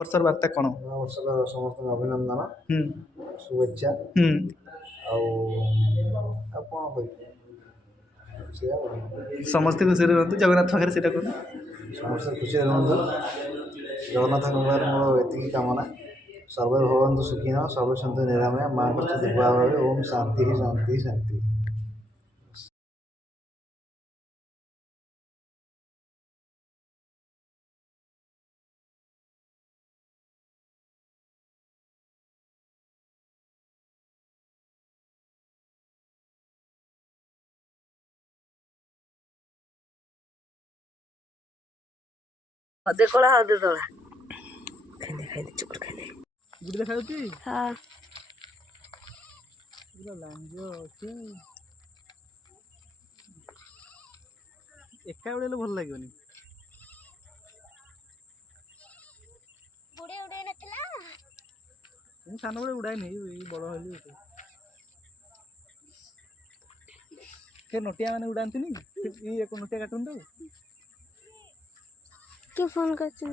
ବର୍ଷର ବାର୍ତ୍ତା କ'ଣ? ବର୍ଷର ସମସ୍ତଙ୍କୁ ଅଭିନନ୍ଦନ, ଶୁଭେଚ୍ଛା। ଆଉ ଆଉ କ'ଣ କହିବି, ସମସ୍ତେ ଖୁସିରେ ରୁହନ୍ତୁ, ଜଗନ୍ନାଥ ପାଖରେ ସେଇଟା କରୁ। ସମସ୍ତେ ଖୁସିରେ ରୁହନ୍ତୁ, ଜଗନ୍ନାଥଙ୍କ ପାଖରେ ମୋର ଏତିକି କାମନା। ସର୍ବେ ଭବନ୍ତୁ ସୁଖିନ, ସର୍ବେ ସନ୍ତୁ ନିରାମୟା, ମାଆଙ୍କର ଦିବ୍ୟ ଭାବେ ଓମ୍ ଶାନ୍ତି ଶାନ୍ତି ଶାନ୍ତି। हदे कला हदे तला खाइले चुकुर खाइले गुडी देखा जाଉଛି? हां पूरा लांजो ଅଛି। ଏକା ଉଡ଼େଇଲେ ଭଲ ଲାଗିବନି। बुढ़े उड़े नथला ମୁଁ ସାନ ବେଳେ ଉଡ଼ାଇନି, ବଡ଼ ହେଲି ଉଠେ। ସେ ନଟିଆ ମାନେ ଉଡ଼ାନ୍ତିନି, ନଟିଆ କାଟୁନ୍ ତ। क्यों फोन करते